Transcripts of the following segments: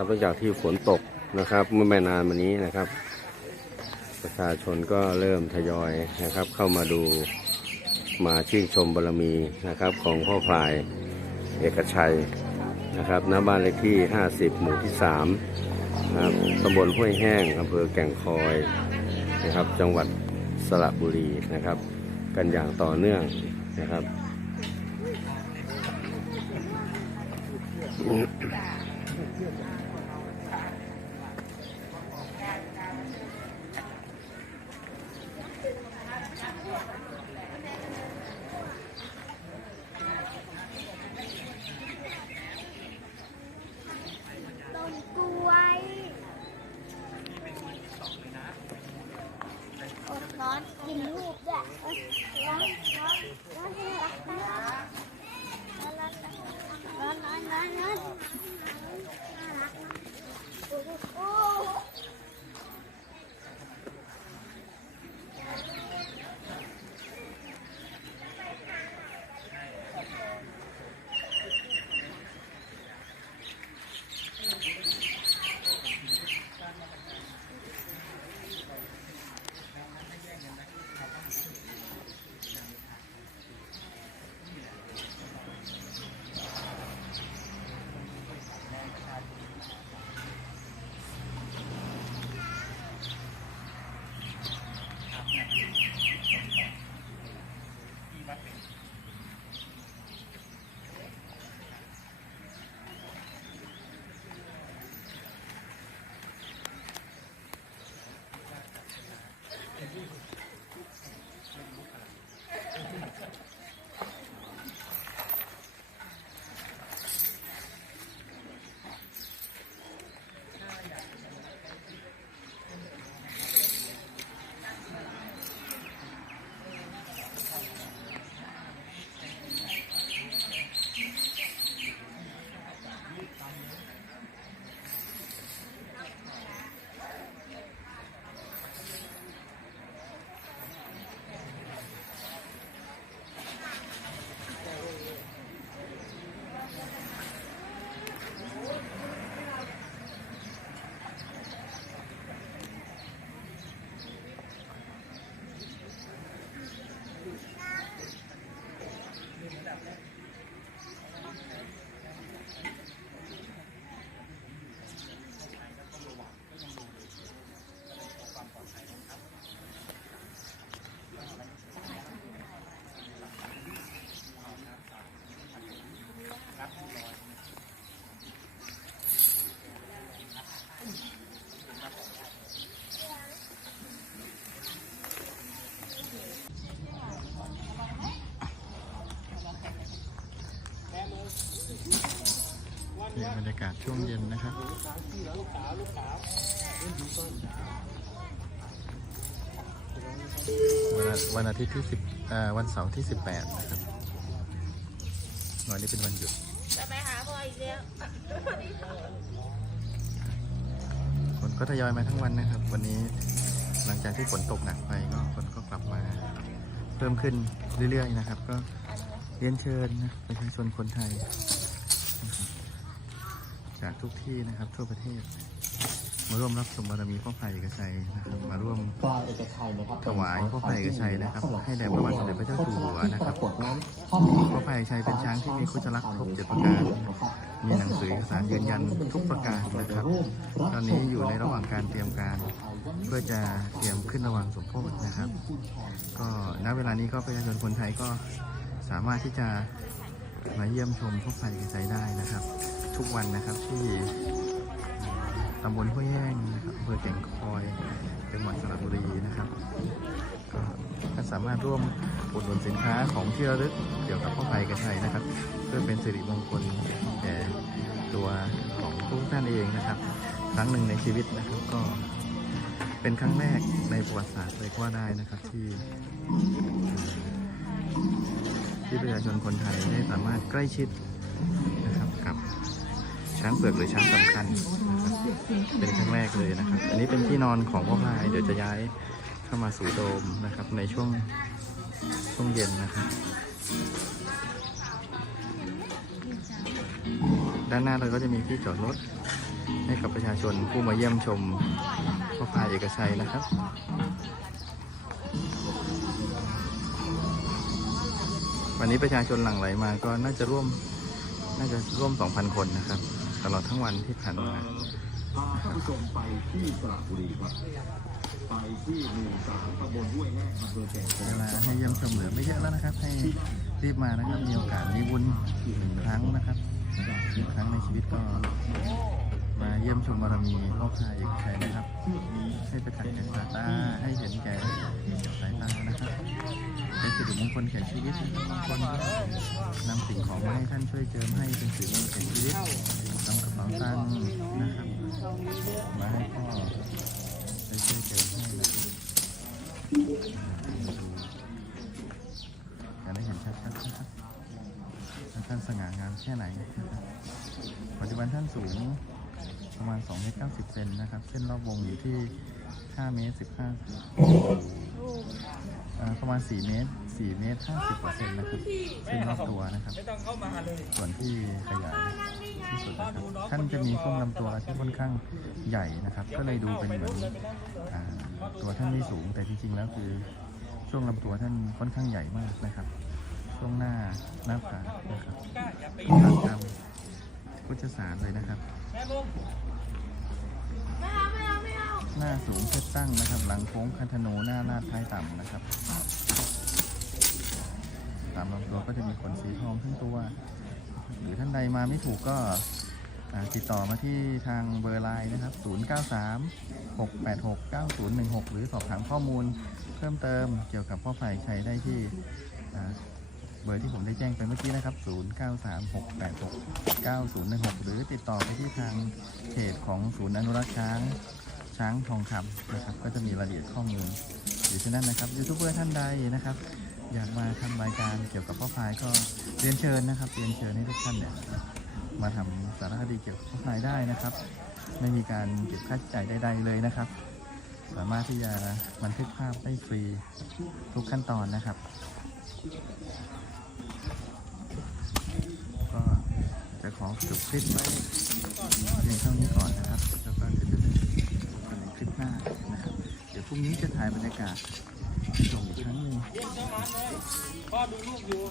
ครับหลังจากที่ฝนตกนะครับ เมื่อไม่นานมานี้นะครับ ประชาชนก็เริ่มทยอยนะครับ เข้ามาดูมาชื่นชมบารมีนะครับ ของพ่อพลายเอกชัยนะครับณบ้านเลขที่ 50 หมู่ที่3นะครับตำบลห้วยแห้งอำเภอแก่งคอยนะครับ จังหวัดสระบุรีนะครับ กันอย่างต่อเนื่องนะครับต้ 业主。ากาศช่วงเย็นนะครับวันอาวันอาทิตย์ที่สิบอ่าวันเสาร์ที่สิบแปดนะครับวันนี้เป็นวันหยุดจะไปหาพ่ออีกแล้วคนก็ทยอยมาทั้งวันนะครับ วันนี้หลังจากที่ฝนตกหนักไปก็คนก็กลับมา เพิ่มขึ้นเรื่อยๆนะครับ ก็เรียนเชิญนะประชาชนคนไทยนะครับ จากทุกที่นะครับทั่วประเทศ มาร่วมรับชมบารมีพ่อพายเอกชัยนะครับมาร่วม ก็เอกชัยนะครับถวายพระพระเอกชัยนะครับ ให้แด่พระบาทสมเด็จพระเจ้าอยู่หัวนะครับปรากฏนั้นพ่อพระพายเอกชัยเป็นช้างที่มีคุชลักษณ์ครบเจ็ดประการมีหนังสือเอกสารยืนยันทุกประการนะครับ ตอนนี้อยู่ในระหว่างการเตรียมการ เพื่อจะเตรียมขึ้นระหว่างสมโภชนะครับ ก็ณเวลานี้ก็ประชาชนคนไทยก็สามารถที่จะมาเยี่ยมชมพระพายเอกชัยได้นะครับ ทุกวันนะครับที่ตำบลห้วยแห้งนะครับอำเภอแก่งคอยจังหวัดสระบุรีนะครับก็ท่านสามารถร่วมอุดหนุนสินค้าของที่ระลึกเกี่ยวกับพ่อพายกระชัยนะครับ เพื่อเป็นสิริมงคลแก่ตัวของทุกท่านเองนะครับ ครั้งหนึ่งในชีวิตนะครับก็เป็นครั้งแรกในประวัติศาสตร์เลยก็ว่าได้นะครับที่ ที่ประชาชนคนไทยได้สามารถใกล้ชิด ช้างเผือกหรือช้างสำคัญนะครับเป็นครั้งแรกเลยนะครับ อันนี้เป็นที่นอนของพ่อพายเดี๋ยวจะย้ายเข้ามาสู่โดมนะครับ ในช่วงช่วงเย็นนะครับ ด้านหน้าเราก็จะมีที่จอดรถให้กับประชาชนผู้มาเยี่ยมชมพ่อพายเอกชัยนะครับวันนี้ประชาชนหลั่งไหลมาก็น่าจะร่วม น่าจะร่วม 2,000 คนนะครับ ตลอดทั้งวันที่ผ่านมาพาท่านผู้ชมไปที่สระบุรีครับ ไปที่หมู่สามตำบลห้วยแห้งอำเภอแก่งคอเวลาให้เยี่ยมชมเหลือไม่เยอะแล้วนะครับ ให้รีบมานะครับมีโอกาสมีบุญอีกหนึ่งครั้งนะครับหนึ่งครั้งในชีวิตก็มาเยี่ยมชมบารมีพ่อพายเอกชัยนะครับ ให้ประจักษ์แก่สายตาให้เห็นแก่สายตานะครับเป็นสิริมงคลแก่ชีวิตมงคลนำสิ่งของมาให้ท่านช่วยเจิมให้เป็นสิริมงคลแก่ชีวิต นำกระเป๋าตังค์นะครับมาให้พ่อได้ช่วยเจิมให้นะครับอยากได้เห็นชัดๆนะครับท่านสง่างามแค่ไหนนะครับปัจจุบันท่านสูงประมาณ2เมตร90เซนนะครับ เส้นรอบวงอยู่ที่5เมตร15ประมาณ 4 เมตร 4 เมตร 50กว่าเซนนะครับเส้นรอบตัวนะครับส่วนที่ขยายที่สุดนะครับท่านจะมีช่วงลำตัวที่ค่อนข้างใหญ่นะครับ ก็เลยดูเป็นเหมือนอ่าตัวท่านไม่สูง แต่จริงๆแล้วคือช่วงลำตัวท่านค่อนข้างใหญ่มากนะครับ ช่วงหน้าหน้าผากนะครับตามตามพุทธศาสตร์เลยนะครับหน้าสูงเพชรตั้งนะครับ หลังโค้งคันธนูหน้าลาดท้ายต่ำนะครับ ตามลำตัวก็จะมีขนสีทองทั้งตัว หรือท่านใดมาไม่ถูกก็ติดต่อมาที่ทางเบอร์ไลน์นะครับ 093 686 9016 หรือสอบถามข้อมูลเพิ่มเติมเกี่ยวกับพ่อฝ่ายชัยได้ที่เบอร์ที่ผมได้แจ้งไปเมื่อกี้นะครับ 093686 9016 หรือติดต่อไปที่ทางเพจของศูนย์อนุรักษ์ช้างช้างทองคำนะครับ ก็จะมีรายละเอียดข้อมูลอยู่ที่นั่นนะครับยูทูบเบอร์ท่านใดนะครับ อยากมาทำรายการเกี่ยวกับพ่อพายก็เรียนเชิญนะครับเรียนเชิญให้ทุกท่านเนี่ยมาทำสารคดีเกี่ยวกับพ่อพายได้นะครับ ไม่มีการเก็บค่าใช้จ่ายใดๆเลยนะครับ สามารถที่จะบันทึกภาพได้ฟรีทุกขั้นตอนนะครับก็จะขอจบคลิปไว้เพียงเท่านี้ก่อนนะครับ แล้วก็จะเป็นในคลิปหน้านะครับ เดี๋ยวพรุ่งนี้จะถ่ายบรรยากาศ ส่งชั้นเลยพ่อดูลูกอยู่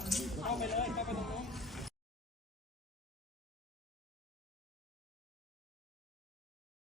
เข้าไปเลยเข้าไปตรงนู้น